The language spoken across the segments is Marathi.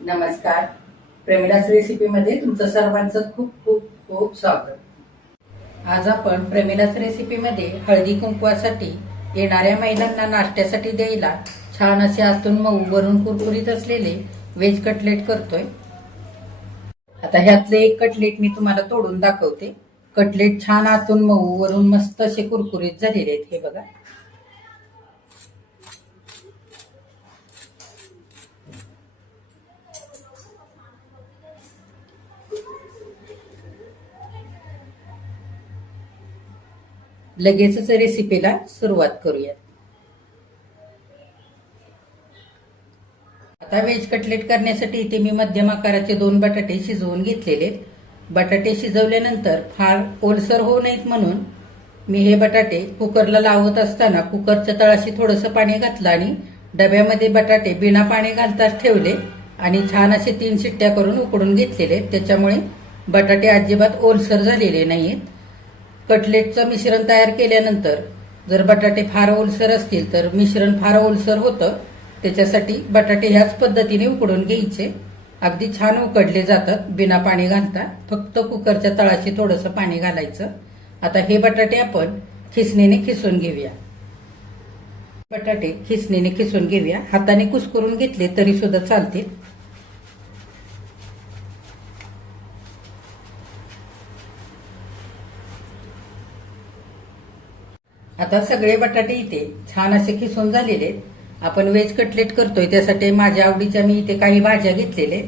नमस्कार. प्रेमिलास रेसिपीमध्ये तुमचं सर्वांचं खूप खूप खूप स्वागत. आज आपण प्रेमिलास रेसिपीमध्ये हळदी कुंकवासाठी येणाऱ्या महिलांना नाश्त्यासाठी द्यायला छान असे आतून मऊ वरून कुरकुरीत असलेले व्हेज कटलेट करतोय. आता ह्यातले एक कटलेट मी तुम्हाला तोडून दाखवते. कटलेट छान आतून मऊ वरून मस्त असे कुरकुरीत झालेले आहेत. हे बघा. लगेचच रेसिपीला सुरुवात करूया आता व्हेज कटलेट करण्यासाठी इथे मी मध्यम आकाराचे दोन बटाटे शिजवून घेतलेले बटाटे शिजवल्यानंतर फार ओलसर होऊ नयेत म्हणून मी हे बटाटे कुकरला लावत असताना कुकरच्या तळाशी थोडंसं पाणी घातलं आणि डब्यामध्ये बटाटे बिना पाणी घालताच ठेवले आणि छान असे तीन शिट्ट्या करून उकडून घेतलेले त्याच्यामुळे बटाटे अजिबात ओलसर झालेले नाहीत कटलेटचं मिश्रण तयार केल्यानंतर जर बटाटे फार ओलसर असतील तर मिश्रण फार ओलसर होतं. त्याच्यासाठी बटाटे ह्याच पद्धतीने उकडून घ्यायचे. अगदी छान उकडले जातात. बिना पाणी घालता. फक्त कुकरच्या तळाशी थोडंसं पाणी घालायचं. आता हे बटाटे आपण खिसणीने खिसून घेऊया. बटाटे खिसणीने खिसून घेऊया. हाताने कुस्करून घेतले तरी सुद्धा चालतील. आता सगळे बटाटे इथे छान असे खिसून झालेले आहेत. आपण व्हेज कटलेट करतोय त्यासाठी माझ्या आवडीच्या मी इथे काही भाज्या घेतलेले.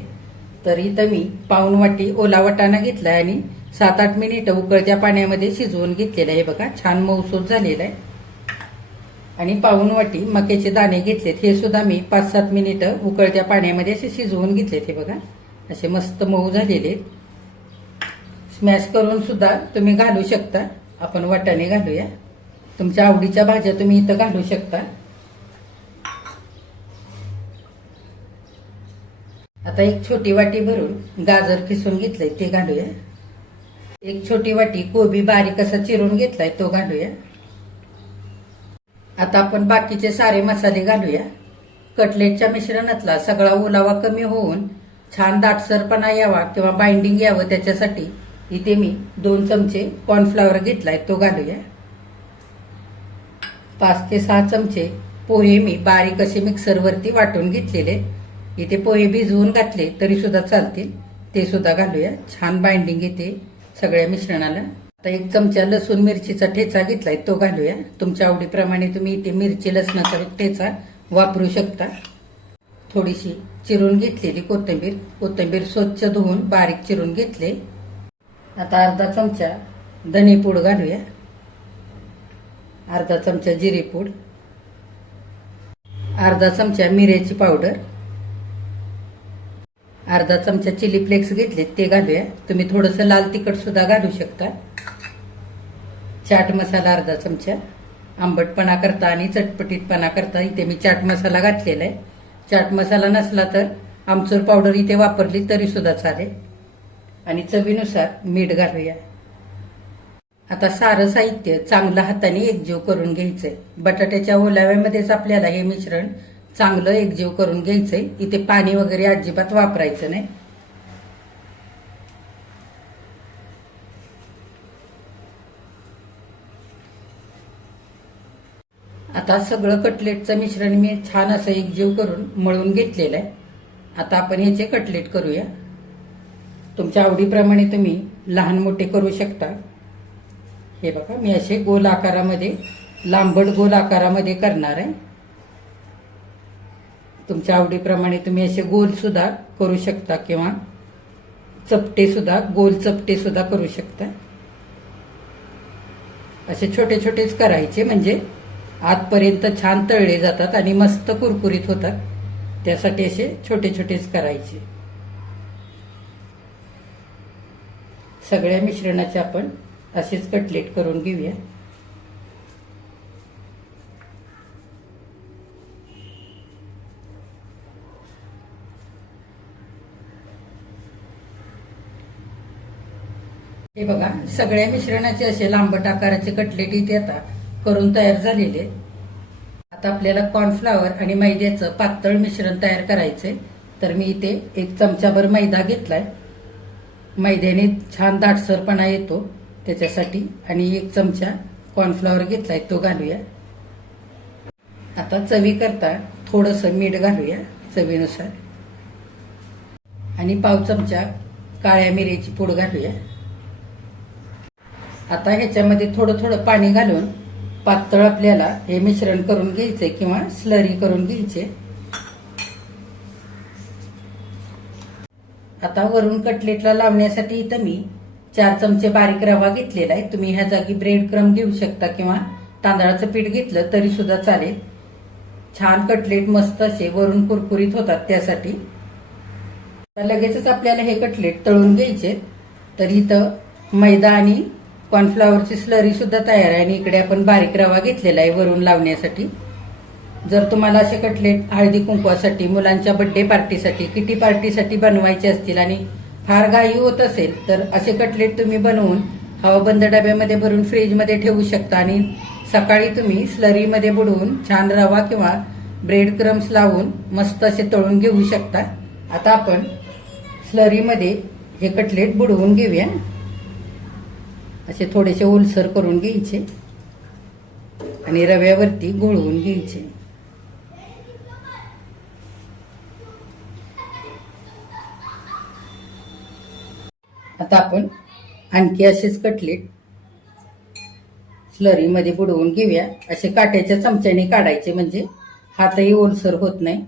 तर इथं मी पाऊन वाटी ओला वाटाणा घेतलाय आणि सात आठ मिनिटं उकळत्या पाण्यामध्ये शिजवून घेतलेलं आहे. हे बघा छान मऊसूत झालेलं आहे. आणि पाऊन वाटी मक्याचे दाणे घेतलेत. हे सुद्धा मी पाच सात मिनिटं उकळत्या पाण्यामध्ये असे शिजवून घेतलेत. हे बघा असे मस्त मऊ झालेले आहेत. स्मॅश करून सुद्धा तुम्ही घालू शकता. आपण वाटाणे घालूया. तुमच्या आवडीच्या भाज्या तुम्ही इथं घालू शकता. आता एक छोटी वाटी भरून गाजर खिसून घेतलंय ते घालूया. एक छोटी वाटी कोबी बारीक असा चिरून घेतलाय तो घालूया. आता आपण बाकीचे सारे मसाले घालूया. कटलेटच्या मिश्रणातला सगळा ओलावा कमी होऊन छान दाटसरपणा यावा किंवा बाइंडिंग यावं त्याच्यासाठी इथे मी दोन चमचे कॉर्नफ्लॉवर घेतलाय तो घालूया. पाच ते सहा चमचे पोहे मी बारीक असे मिक्सरवरती वाटून घेतलेले. इथे पोहे भिजवून घातले तरी सुद्धा चालतील. ते सुद्धा घालूया. छान बाइंडिंग येते सगळ्या मिश्रणाला. आता एक चमचा लसूण मिरचीचा ठेचा घेतलाय तो घालूया. तुमच्या आवडीप्रमाणे तुम्ही इथे मिरची लसणाचा ठेचा वापरू शकता. थोडीशी चिरून घेतलेली कोथिंबीर. कोथिंबीर स्वच्छ धुवून बारीक चिरून घेतले. आता अर्धा चमचा धनेपूड घालूया. अर्धा चमचा जिरेपूड अर्धा चमचा मिऱ्याची पावडर अर्धा चमचा चिली फ्लेक्स घेतले ते घालूया. तुम्ही थोडंसं लाल तिखट सुद्धा घालू शकता. चाट मसाला अर्धा चमचा. आंबटपणा करता आणि चटपटीतपणा करता. इथे मी चाट मसाला घातलेला आहे. चाट मसाला नसला तर आमचूर पावडर इथे वापरली तरी सुद्धा चालेल. आणि चवीनुसार मीठ घालूया. आता सारं साहित्य चांगलं हाताने एकजीव करून घ्यायचंय. बटाट्याच्या ओलाव्यामध्येच आपल्याला हे मिश्रण चांगलं एकजीव करून घ्यायचंय. इथे पाणी वगैरे अजिबात वापरायचं नाही. आता सगळं कटलेटचं मिश्रण मी छान असं एकजीव करून मळून घेतलेलं आहे. आता आपण ह्याचे कटलेट करूया. तुमच्या आवडीप्रमाणे तुम्ही लहान मोठे करू शकता. हे बघा मी असे गोल आकारामध्ये लांबट गोल आकारामध्ये करणार आहे. तुमच्या आवडीप्रमाणे तुम्ही असे गोल सुद्धा करू शकता किंवा चपटे सुद्धा गोल चपटे सुद्धा करू शकता. असे छोटे छोटेच करायचे म्हणजे आतपर्यंत छान तळले जातात आणि मस्त कुरकुरीत होतात. त्यासाठी असे छोटे छोटेच करायचे. सगळ्या मिश्रणाचे आपण असेच कटलेट करून घेऊया. हे बघा सगळ्या मिश्रणाचे असे लांबट आकाराचे कटलेट इथे आता करून तयार झालेले आहेत. आता आपल्याला कॉर्नफ्लावर आणि मैद्याचं पातळ मिश्रण तयार करायचंय. तर मी इथे एक चमचाभर मैदा घेतलाय. मैद्याने छान दाटसरपणा येतो. त्याच्यासाठी आणि एक चमचा कॉर्नफ्लॉवर घेतलाय तो घालूया. आता चवी करता थोडंसं मीठ घालूया चवीनुसार. आणि पाव चमचा काळ्या मिरीची पूड घालूया. आता ह्याच्यामध्ये थोडं थोडं पाणी घालून पातळ आपल्याला हे मिश्रण करून घ्यायचे किंवा स्लरी करून घ्यायचे आता वरून कटलेटला लावण्यासाठी इथं मी चार चमचे बारीक रवा घेतलेला आहे. तुम्ही ह्या जागी ब्रेड क्रम घेऊ शकता किंवा तांदळाचं पीठ घेतलं तरी सुद्धा चालेल. छान कटलेट मस्त असे वरून कुरकुरीत होतात त्यासाठी. तर लगेचच आपल्याला हे कटलेट तळून घ्यायचे तर इथं मैदा आणि कॉर्नफ्लॉवरची स्लरी सुद्धा तयार आहे आणि इकडे आपण बारीक रवा घेतलेला आहे वरून लावण्यासाठी. जर तुम्हाला असे कटलेट हळदी कुंकवासाठी मुलांच्या बड्डे पार्टीसाठी किटी पार्टीसाठी बनवायचे असतील आणि फार घाई होत असेल तर असे कटलेट तुम्ही बनवून हवाबंद डब्यामध्ये भरून फ्रीजमध्ये ठेवू शकता आणि सकाळी तुम्ही स्लरीमध्ये बुडवून छान रवा किंवा ब्रेड क्रम्स लावून मस्त असे तळून घेऊ शकता. आता आपण स्लरीमध्ये हे कटलेट बुडवून घेऊया. असे थोडेसे ओलसर करून घ्यायचे आणि रव्यावरती घोळवून घ्यायचे. आता आपण आणखी असेच कटलेट स्लरीमध्ये बुडवून घेऊया. असे काट्याच्या चमच्याने काढायचे म्हणजे हातही ओलसर होत नाही.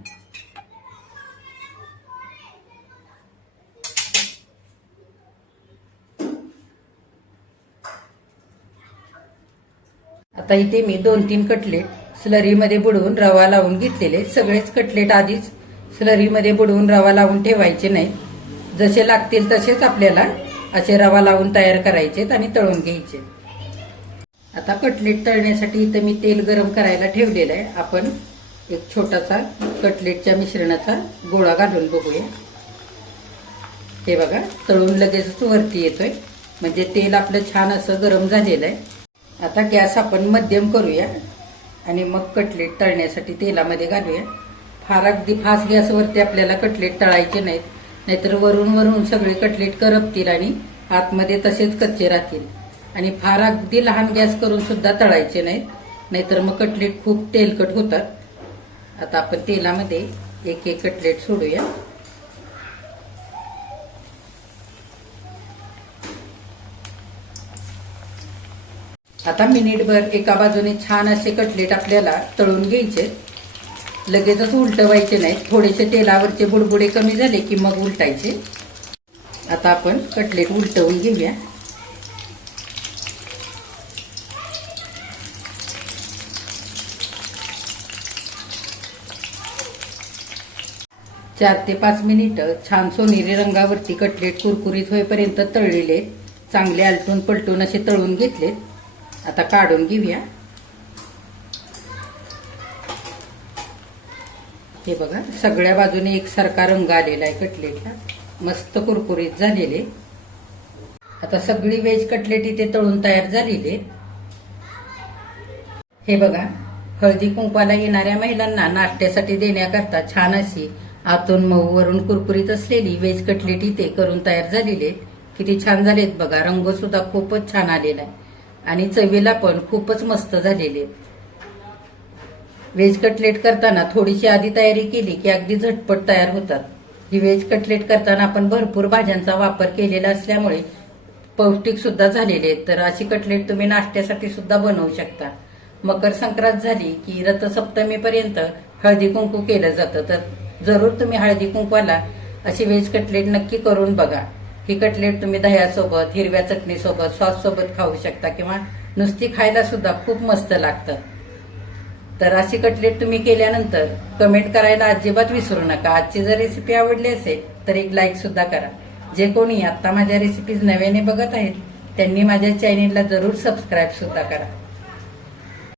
आता इथे मी दोन तीन कटलेट स्लरीमध्ये बुडवून रवा लावून घेतलेले. सगळेच कटलेट आधीच स्लरीमध्ये बुडवून रवा लावून ठेवायचे नाही जसे लागतील तसेच आपल्याला असे रवा लावून तयार करायचेत आणि तळून घ्यायचे. आता कटलेट तळण्यासाठी इथं मी तेल गरम करायला ठेवलेलं आहे. आपण एक छोटासा कटलेटच्या मिश्रणाचा गोळा घालून बघूया. हे बघा तळून लगेचच वरती येतोय. म्हणजे तेल आपलं छान असं गरम झालेलं आहे. आता गॅस आपण मध्यम करूया आणि मग कटलेट तळण्यासाठी तेलामध्ये घालूया. फार अगदी फास्ट गॅसवरती आपल्याला कटलेट तळायचे नाहीत. नाहीतर वरून वरून सगळे कटलेट करपतील आणि आतमध्ये तसेच कच्चे राहतील. आणि फार अगदी लहान गॅस करून सुद्धा तळायचे नाहीत. नाहीतर मग कटलेट खूप तेलकट होतात. आता आपण तेलामध्ये एक एक कटलेट सोडूया. आता मिनिटभर एका बाजूने छान असे कटलेट आपल्याला तळून घ्यायचे. लगेचच उलटवायचे नाही. थोडेसे तेलावरचे बुडबुडे कमी झाले की मग उलटायचे. आता आपण कटलेट उलटवून घेऊया. चार ते पाच मिनिटं छान सोनेरी रंगावरती कटलेट कुरकुरीत होईपर्यंत तळलेले चांगले आलटून पलटून असे तळून घेतले आता काढून घेऊया. हे बघा सगळ्या बाजूने एकसारखा रंग आलेला आहे कटलेटला मस्त कुरकुरीत झालेले आता सगळी वेज कटलेट इथे तळून तयार झालेले हे बघा हळदी कुंकवाला येणाऱ्या महिलांना नाश्त्यासाठी देण्याकरता छान अशी आतून मऊ वरून कुरकुरीत असलेली वेज कटलेट इथे करून तयार झालेली आहे. किती छान झालेत बघा रंग सुद्धा खूपच छान आलेला आहे आणि चवीला पण खूपच मस्त झालेले आहेत. व्हेज कटलेट करताना थोडीशी आधी तयारी केली की अगदी झटपट तयार होतात. ही व्हेज कटलेट करताना आपण भरपूर भाज्यांचा वापर केलेला असल्यामुळे पौष्टिक सुद्धा झालेले आहेत. तर अशी कटलेट तुम्ही नाश्त्यासाठी सुद्धा बनवू शकता. मकर संक्रांत झाली की रथसप्तमीपर्यंत हळदी कुंकू केलं जातं. तर जरूर तुम्ही हळदी कुंकवाला अशी व्हेज कटलेट नक्की करून बघा. ही कटलेट तुम्ही दह्यासोबत हिरव्या चटणीसोबत सॉस सोबत खाऊ शकता किंवा नुसती खायला सुद्धा खूप मस्त लागतं. तर अशी कटलेट तुम्ही केल्यानंतर कमेंट करायला अजिबात विसरू नका. आजची जर रेसिपी आवडली असेल तर एक लाईक सुद्धा करा. जे कोणी आता माझ्या रेसिपीज नव्याने बघत आहेत त्यांनी माझ्या चॅनेलला जरूर सबस्क्राईब सुद्धा करा.